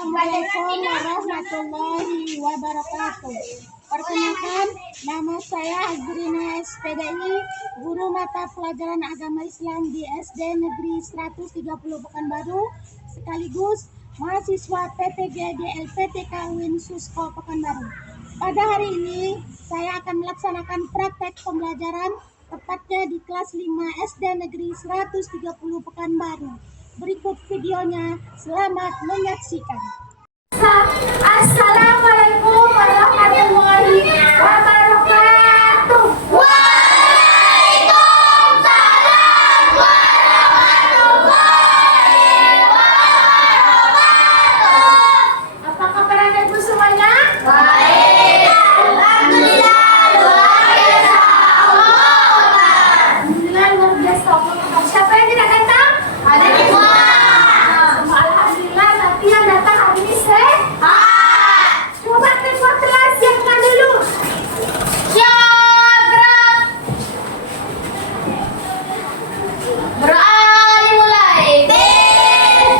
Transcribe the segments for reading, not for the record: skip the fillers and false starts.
Assalamualaikum warahmatullahi wabarakatuh. Perkenalkan, nama saya Azrina SPDI, guru mata pelajaran agama Islam di SD Negeri 130 Pekanbaru, sekaligus mahasiswa PPG di LPTK UIN Susko Pekanbaru. Pada hari ini, saya akan melaksanakan praktek pembelajaran tepatnya di kelas 5 SD Negeri 130 Pekanbaru. Berikut videonya, selamat menyaksikan. Assalamualaikum warahmatullahi wabarakatuh. Waalaikumsalam warahmatullahi wabarakatuh. Apa kabar anak-ibu semuanya? Baik. Alhamdulillah, luar biasa. Alhamdulillah, luar biasa. Siapa yang tidak datang? Ada semua. Alhamdulillah, tapi yang datang hari ini sehat. Coba ketua kelas siapkan dulu. Siap, berani mulai. Bismillahirrahmanirrahim.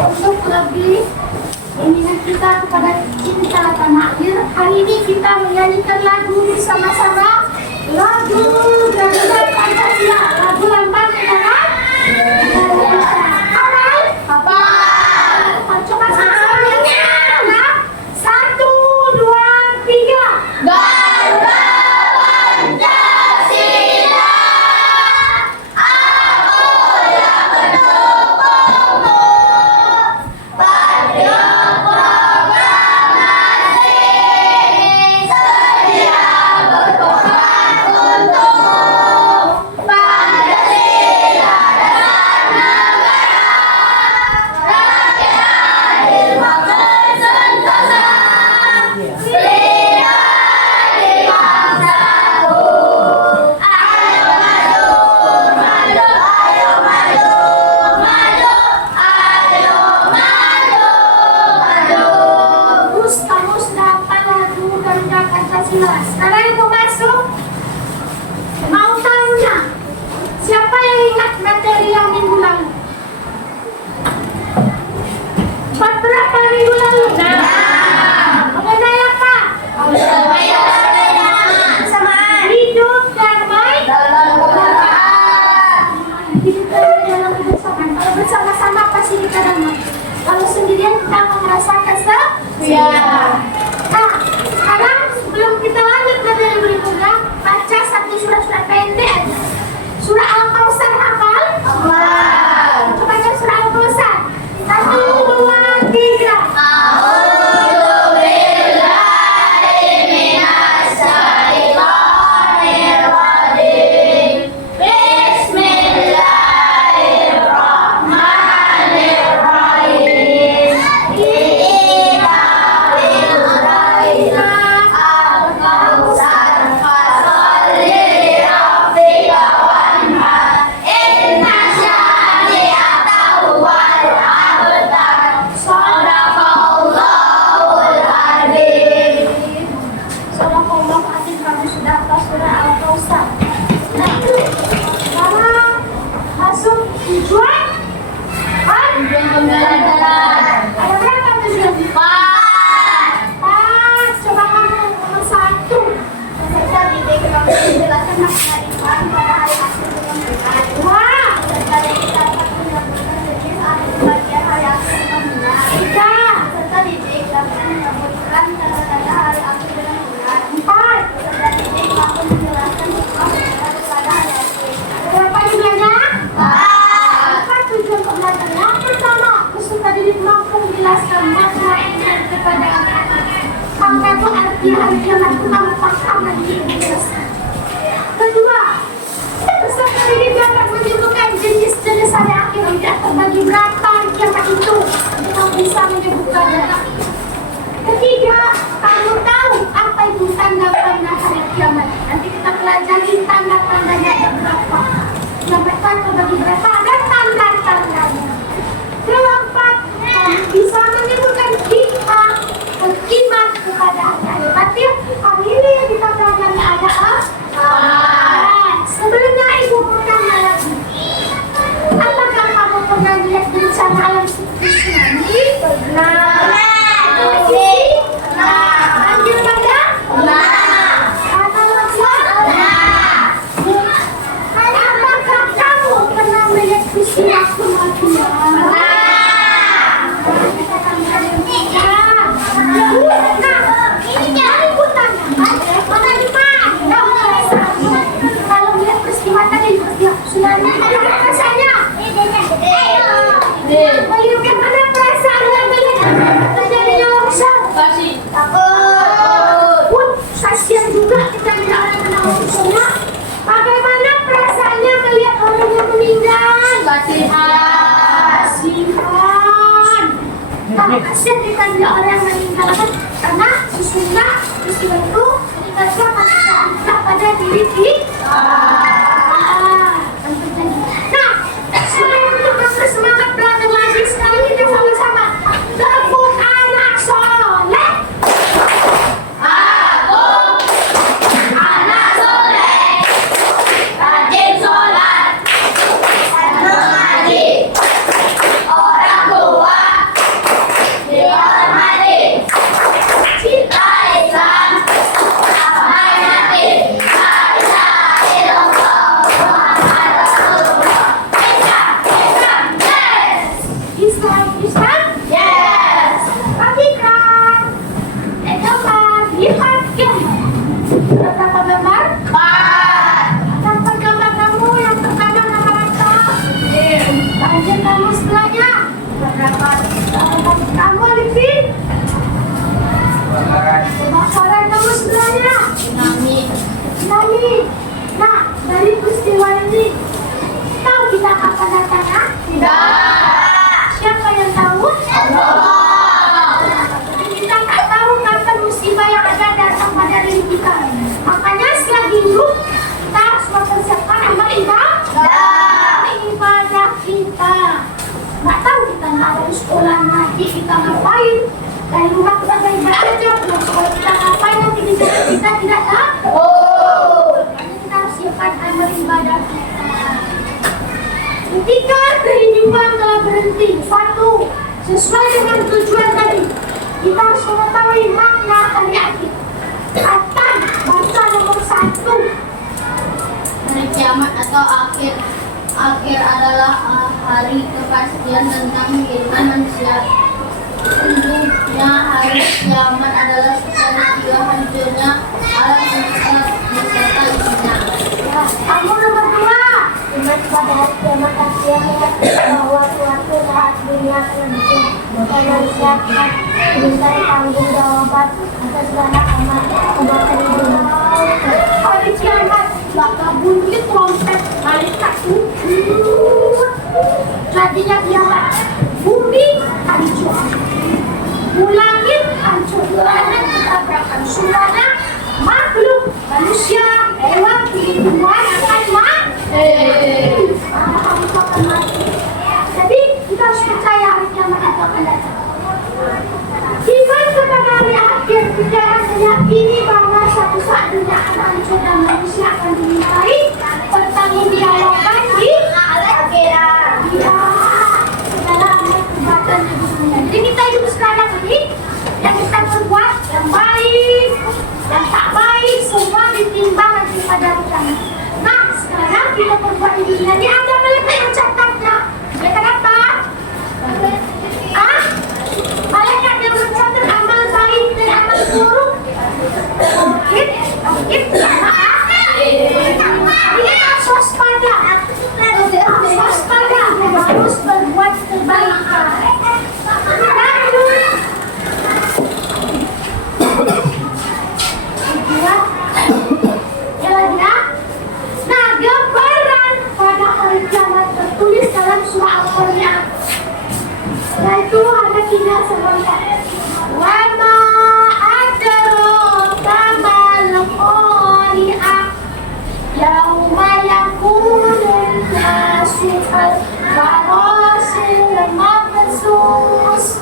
Untuk lebih ingat kita kepada cinta tanah air, hari ini kita menyanyikan lagu bersama-sama, lagu Garuda Pancasila, lagu lambang negara. Hafal? Hafal. Coba semuanya. 1, 2, 3. Garuda Pancasila, aku yang mendukungmu. Patriot proklamasi, sedia berkorban. menjelaskan makna iman pada hari akhir dengan benar. Dua, serta dididik dapat menyambutkan diri saat kebahagiaan hari akhir dengan benar. Tiga, serta dididik dapat menyambutkan tanda-tanda hari akhir dengan benar. Empat, serta dididik mampu menjelaskan hikmah pada hari akhir. Berapa jumlahnya? Apa tujuan pembelajarannya? Pertama, peserta didik mampu menjelaskan makna iman kepada anak-anak. Maka itu arti kiamat pertama paham dan dijelaskan. Kedua, peserta didik dapat menyebutkan jenis-jenis hari akhir yang terbagi berapa kiamat itu. Kita bisa menyebutkannya. Ketiga, kamu tahu apa itu tanda-tanda hari kiamat. Nanti kita pelajari tanda-tandanya ada berapa. Kiamat terbagi berapa dan tanda-tandanya. Keempat, kamu bisa menyebutkan hikmah kepada anak. Tapi hari ini yang kita pelajari ada sebelumnya ibu bertanya lagi. Apakah kamu pernah lihat bencana alam seperti tsunami? Pernah. Banjir bandang? Pernah. Tanah longsor? Pernah. Apakah kamu pernah melihat peristiwa kematian? Pernah. Kalau melihat peristiwa tadi, tsunami, apa rasanya? Bagaimana perasaannya melihat terjadinya longsor? Takut. Kasihan juga kita tidak ada kena longsornya. Bagaimana perasaannya melihat orang yang meninggal? Kasihan. Kasihan kita tidak orang yang meninggal karena sesungguhnya peristiwa itu kita pada diri kita. Nah, selain untuk bersemangat belajar lagi, sekarang kita sama-sama tepuk anak soleh. Aku anak soleh, rajin sholat, mengaji, orang tua dihormati, cinta Islam sampai mati. La ilaha illallah Muhammad Rasulullah. Islam, yes. Islam, Yes. perhatikan. Gambar, lihat berapa gambar? 4. Tanpa gambar kamu yang pertama nama apa? Lanjut kamu setelahnya. Berapa? Kamu Alifin? Kebakaran kamu setelahnya. Tsunami. Tsunami. Nah, dari peristiwa ini tahu kita kapan datangnya? Tidak. Siapa yang tahu? Allah. Kita tak tahu kapan musibah yang akan datang pada diri kita. Makanya selagi hidup kita harus mempersiapkan amal ibadah kita. Nggak tahu kita nggak harus sekolah nanti kita ngapain. Dari rumah kita baik-baik aja. Pulang sekolah kita ngapain nanti di jalan kita tidak tahu. Makanya kita harus siapkan amal ibadah kita. Ketika kehidupan telah berhenti, satu, sesuai dengan tujuan tadi, kita harus mengetahui makna hari akhir. Kata baca nomor 1. Hari kiamat atau akhir adalah hari kepastian tentang kehidupan manusia. Sesungguhnya hari kiamat adalah peristiwa hancurnya alam semesta beserta isinya. Kamu nomor 2. Iman pada hari kiamat artinya meyakini bahwa suatu saat dunia akan hancur dan manusia akan dimintai tanggung jawaban atas segala amal perbuatan di dunia. Hari kiamat bakal bunyi trompet malaikat jadinya kiamat. Bumi hancur, langit hancur, langit ditabrakan semuanya. Makhluk, manusia, hewan, tumbuhan akan mati. Jadi kita harus percaya hari kiamat itu akan datang. Iman kepada hari akhir kita meyakini bahwa suatu saat dunia akan hancur dan manusia akan dimintai pertanggungjawaban di akhirat. Ya, segala amal perbuatan di dunia. Jadi kita hidup sekarang ini yang kita perbuat yang baik, yang tak baik, semua ditimbang nanti pada yauma yakunun nasu kal farasil mabsus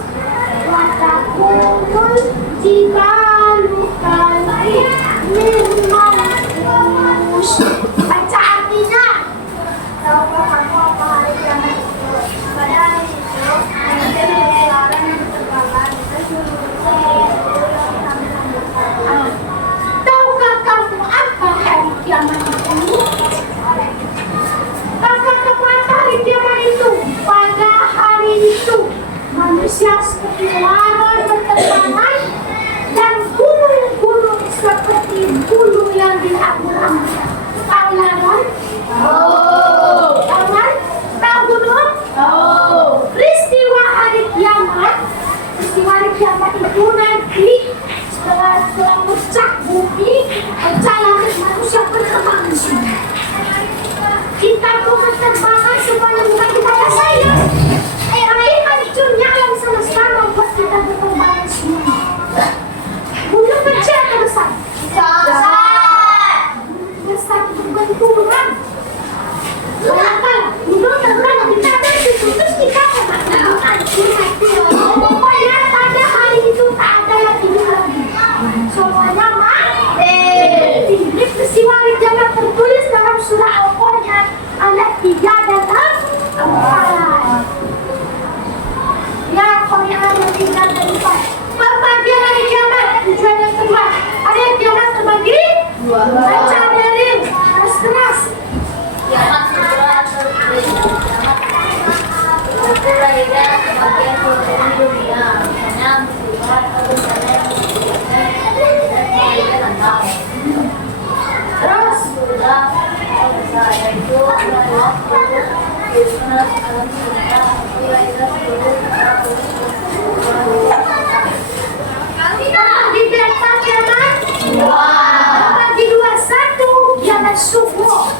wa takunul jibalu kal ihnil manfush. Baca artinya. Tahu kamu apa hari kiamat itu? Pada hari itu ada orang yang terbalas tahukah kamu apa hari kiamat itu? Tahukah kamu apa hari kiamat itu? Pada hari itu manusia seperti laron berterbangan dan gunung-gunung seperti gunung yang diambur-ambur. Tahu laron? Tahu kan? Tahu gunung? Peristiwa hari kiamat itu nanti setelah pecah bumi, pecah langit, manusia berterbangan semua. Kita pun berterbangan semuanya, bukan kita yang sayang. Air hancurnya alam semesta membuat kita berterbangan semua. Gunung kecil atau besar? Besar berbenturan. Bayangkan, gunung terbelah kita ada di situ, terus kita pokoknya pada hari itu tak ada yang hidup lagi. Semuanya mati. Ini peristiwa hari kiamat tertulis dalam surah Al-Qur'an ayat 3 dan 4. Ya, Qur'an ayat 3 dan 4. Pembagian hari kiamat tujuan yang kedua. Hari kiamat terbagi baca dari keras. Kiamat segera terjadi. Kelahiran sebagian dari dunia, misalnya musibah atau bencana yang menyebabkan kelahiran atau Terus sudah besar, yaitu kelahiran sepuluh Christmas alam semesta atau kelahiran 10 di delta kiamat bagi 21 kiamat subuh.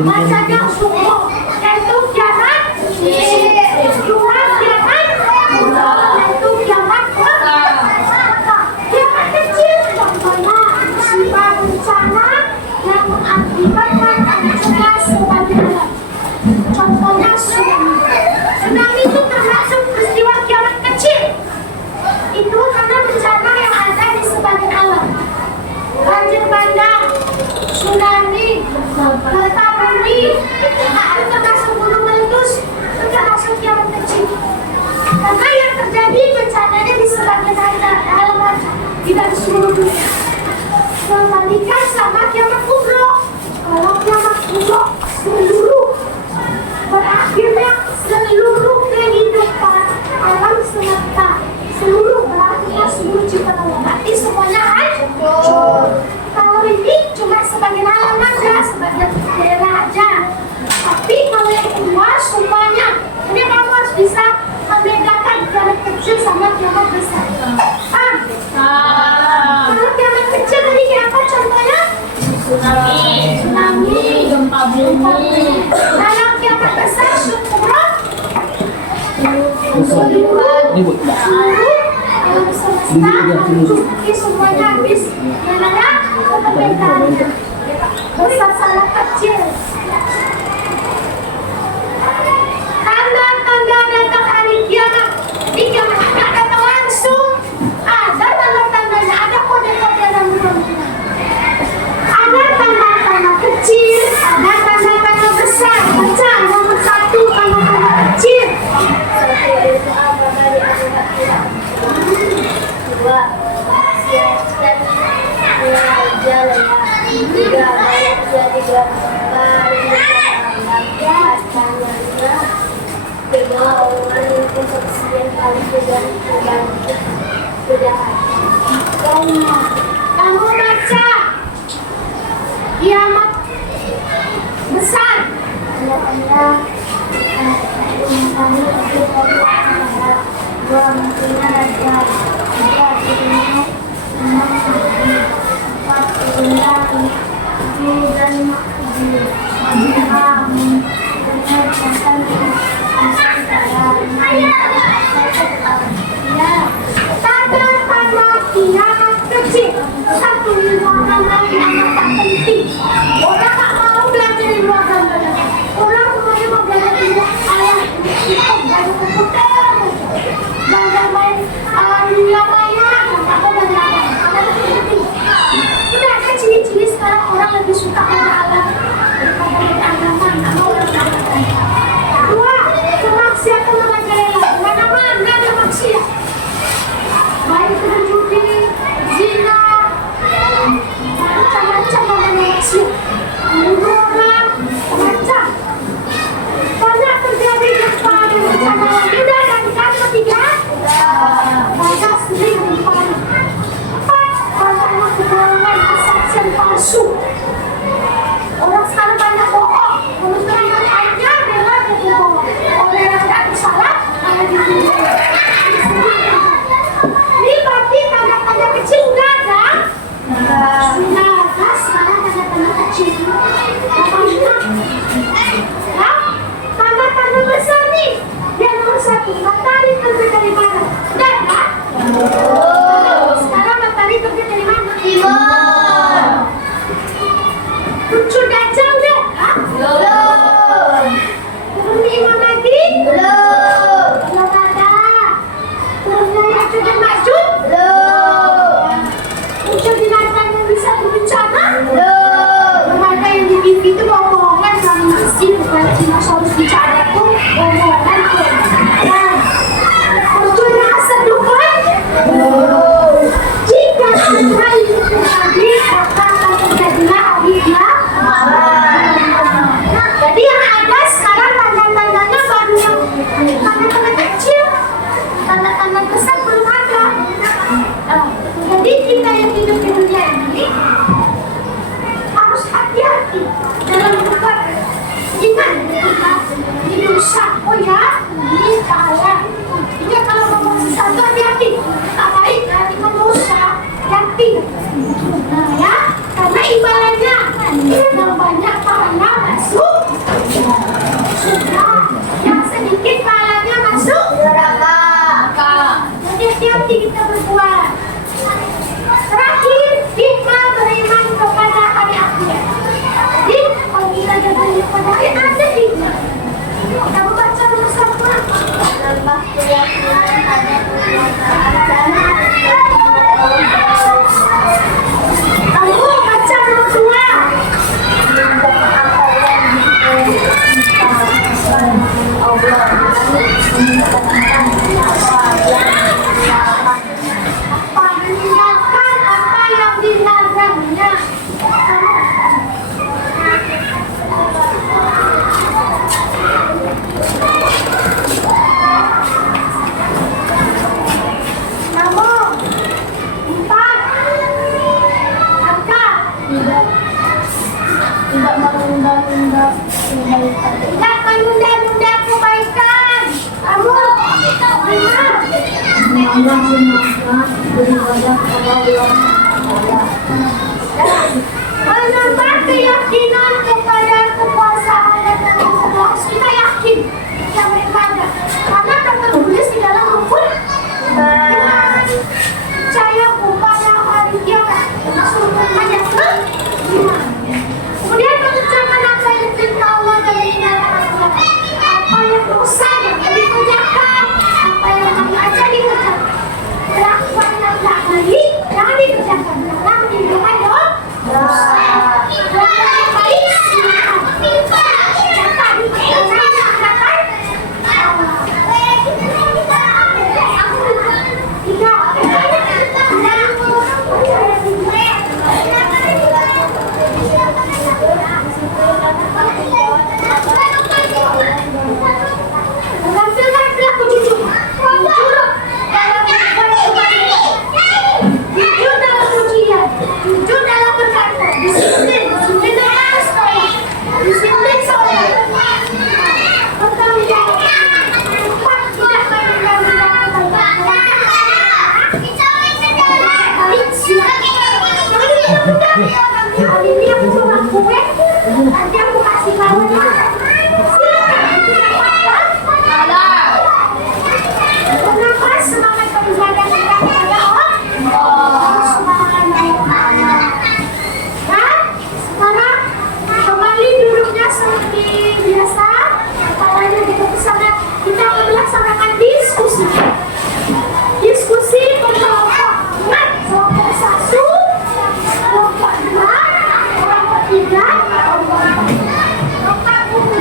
Bacanya subuh yaitu kiamat dua kiamat yaitu kiamat kiamat kecil contohnya musibah bencana yang mengakibatkan hancurnya sebagai alam. Contohnya tsunami. Tsunami itu termasuk peristiwa kiamat kecil. Itu karena bencana yang ada di sebagian alam. Banjir bandang, tsunami, gempa bumi, itu termasuk gunung meletus, itu termasuk kiamat kecil. Karena yang terjadi bencananya di sebagian alam tidak di seluruh dunia. Kembalikan sama kiamat kubro. Kalau kiamat kubro seluruh berakhirnya seluruh kehidupan alam semesta, seluruh berakhirnya seluruh ciptaan Allah. Berarti semuanya hancur. Kalau ini cuma sebagian alam aja, sebagian daerah aja. Tapi kalau yang kedua semuanya, ini kamu harus bisa membedakan kiamat kecil sama kiamat besar. Paham? Kalau kiamat kecil tadi kayak apa contohnya? Tsunami, gempa bumi. Kalau kiamat besar syukur. Semuanya habis. Yang ada perbedaannya. Besar sama kecil. Tanda-tanda datang hari kiamat. Di kiamat tidak datang langsung. Ada tanda-tandanya, ada kode-kode dan bulan-bulan. Ada tanda-tanda kecil, ada tanda-tanda besar. Baca nomor 1 tanda-tanda kecil. Dua, siasat jalan. Tiga, manusia tiga kali asalnya. Kedua, orang yang kesekian kali kejahatan. Kamu baca kiamat besar. Tanda-tanda kiamat kecil. Satu, lima, enam, lima, lebih suka pada alam daripada pada agama. Nggak mau beragama. Dua, kemaksiatan merajalela. Mana-mana ada maksiat. Baik itu judi, zina, macam-macam namanya maksiat. Membunuh orang, macam. Banyak terjadi gempa di bencana sudah dan kan ketiga. Banyak sering gempa. Empat, banyaknya kebohongan, kesaksian palsu. Orang sekarang banyak bohong, menerangkan aja dengan bohong. Oleh yang tidak bersalah, ada di dunia. Ini berarti tanda-tanda kecil nggak ada? Nggak ada, sekarang tanda-tanda kecil. Ya, tanda-tanda besar nih. Yang nomor satu, matahari terbit dari mana? Udah kan? Sekarang matahari terbit dari mana? Timur. Muncul Dajjal udah kan? Belum. Turunnya Imam Mahdi? Belum. Belum ada. Turunnya Ya'juj dan Ma'juj? Belum. Muncul binatang yang bisa berbicara? Belum. Belum yang di TV itu bohongan sama mesin, bukan dinosaurus bicara tuh bohongan tuh. Nah, munculnya Hasan Dufan? Belum. Jika Tuhan itu terjadi, maka akan terjadilah hadisnya. Jadi yang ada sekarang tanda-tandanya baru yang tanda-tanda kecil, tanda-tanda besar belum ada. Jadi kita yang hidup di dunia ini harus hati-hati dalam berbuat. Ingat, hidup oh ya, ini salah. Jadi kalau ngomong sesuatu hati-hati, tak baik nanti mendosa, hati. Nah ya, karena imbalannya yang banyak pahala masuk, sudah yang sedikit pahalanya masuk Neraka. Jadi hati-hati kita berbuat. Terakhir, kita beriman kepada hari akhir. Jadi, kalau kita ada beriman kepada hari ada hikmah. Kita baca nomor satu. Lepas keyakinan pada perbuatan Kamu baca nomor dua. Meninggalkan apa yang dilarangnya. Namun, empat, angka. tidak menunda-nunda kebaikan. Tidak menunda-nunda kebaikan. Kamu, lima. Beribadah kepada Allah. Menambah keyakinan kepada kekuasaan dan Allah. Kita yakin yang beribadah. Karena tertulis di dalam rukun iman. Percaya kepada hari kiamat. Termasuk rukun yang kelima. Kemudian mengerjakan apa yang diperintah Allah dan meninggalkan apa yang dosa yang dikerjakan, apa yang kami ajar dikerjakan. Kelakuan yang tak baik jangan dikerjakan karena menimbulkan dosa. tiga,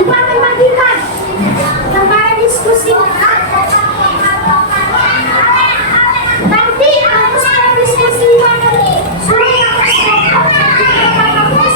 matematika. Kemarin diskusi. Nanti aku sekarang diskusi lagi. Saya kasih diskusi.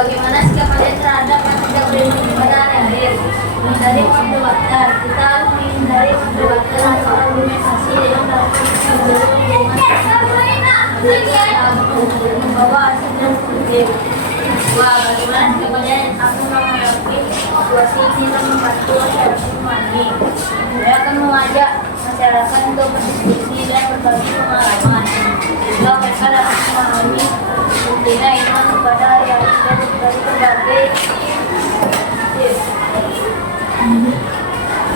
Bagaimana sikap kalian terhadap yang tidak berlindung pada air? Menghindari perdebatan. Kita harus menghindari perdebatan atau argumentasi yang membawa hasil yang positif. Wah, bagaimana sikap kalian akan menghadapi situasi ini dan membantu masyarakat memahami? Saya akan mengajak masyarakat untuk berdiskusi dan berbagi pengalaman. Sehingga mereka dapat memahami pentingnya iman kepada yang dari berbagai.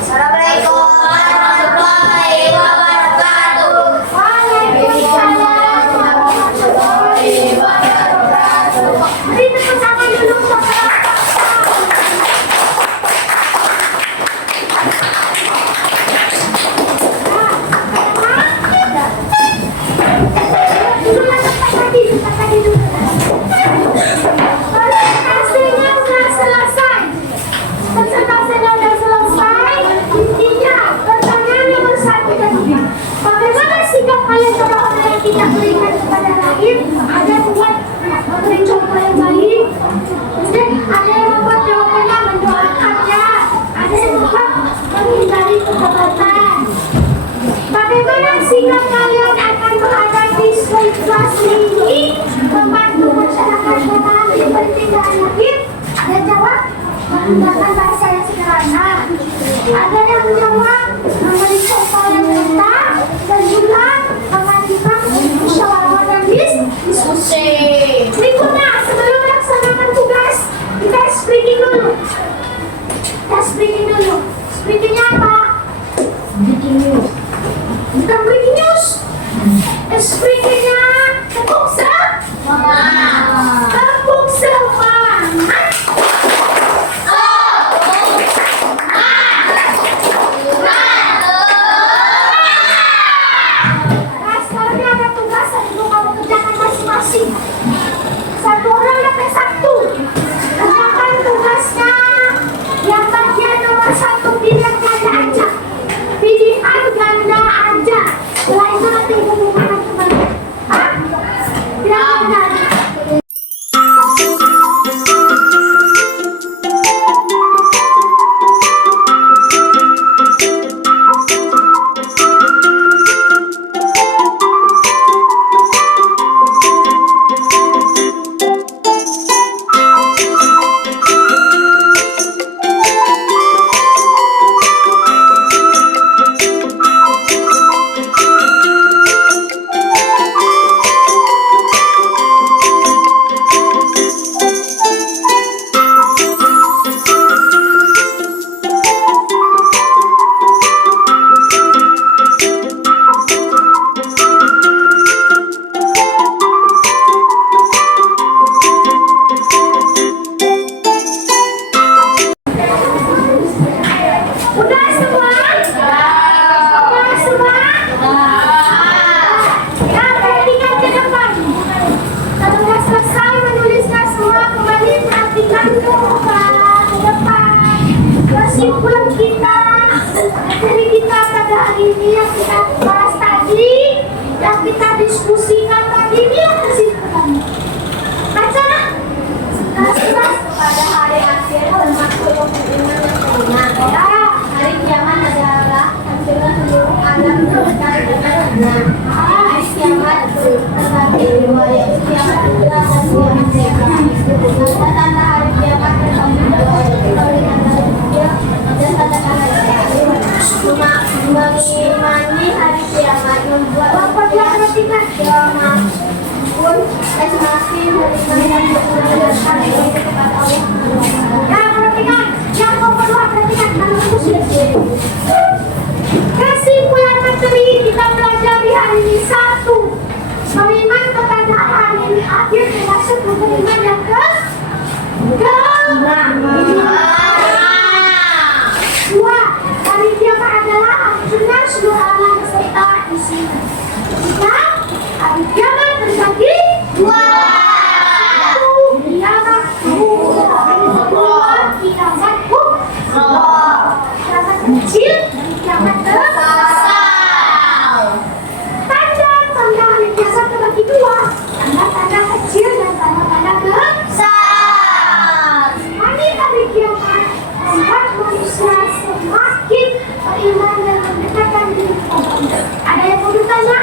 Assalamualaikum warahmatullahi wabarakatuh. Waalaikumsalam warahmatullahi wabarakatuh. menggunakan bahasa yang sederhana. Ada yang menjawab memberi contoh yang nyata dan juga mengajukan musyawarah dan diskusi. Berikutnya, sebelum melaksanakan tugas, kita speaking dulu. Speakingnya apa? Breaking news. Bukan breaking news. Speakingnya tepuk semangat. Tepuk semangat. Nah, sekarang ada tugas yang perlu kamu kerjakan masing-masing. Satu orang dapat satu. Kerjakan tugasnya. Yang bagian nomor 1 pilihan ganda aja. Pilihan ganda aja. Setelah itu nanti ibu bukakan kembali. Hah? Pilihan ganda aja. Udah semua? Udah semua? Ya, perhatikan ke depan. Kalau sudah selesai menulisnya semua, kembali perhatikan ke depan. Kesimpulan kita dari kita pada hari ini yang kita bahas tadi, yang kita diskusikan tadi, ini yang kesimpulannya. Baca. Pada hari akhir dan makhluk beriman yang sempurna. Hari kiamat adalah hasilnya seluruh alam berkait dengannya. Hari kiamat terbagi dua, yaitu kiamat adalah dan kiamat sekarang. Tanda-tanda hari kiamat terbagi dua, yaitu tanda kecil dan tanda-tanda besar. Mengimani hari kiamat membuat Bapak dia perhatikan. kiamat pun estimasi hari kepada Allah. Nah, perhatikan. Yang nomor 2 perhatikan. Kalau diskusi. Kesimpulan materi kita pelajari hari ini 1. Beriman kepada hari akhir termasuk beriman yang ke 2. Hari kiamat adalah hancurnya seluruh alam beserta isinya. 3. Hari kiamat terbagi 2. Kiamat kubur, kiamat kubur, kiamat kecil, kiamat besar. Tanda-tanda hari kiamat terbagi 2. Tanda-tanda kecil dan tanda-tanda besar. Hari kiamat membuat manusia semakin beriman dan mendekatkan diri kepada Allah. Ada yang mau bertanya?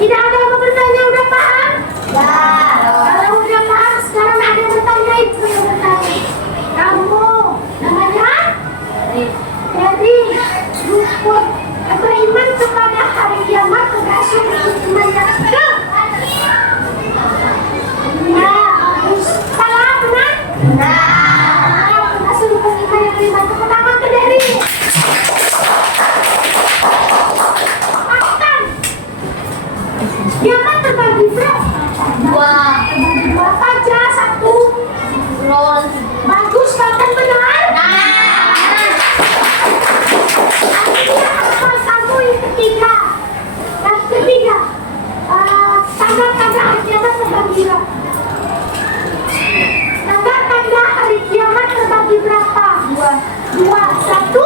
Tidak ada yang mau bertanya, udah paham? Kalau udah paham, sekarang ada yang bertanya, ibu yang bertanya. Kamu namanya? Jadi, rukun beriman kepada hari kiamat termasuk iman yang ke. Nah, salah benar? Termasuk rukun iman yang kelima. Tepuk tangan ke dari. Kiamat terbagi berapa? 2. Terbagi 2 saja, 1. Bagus, bahkan benar. Artinya apa? 1 yang ketiga. Yang ketiga, tanda-tanda hari kiamat terbagi berapa? Tanda-tanda hari kiamat terbagi berapa? 2. 1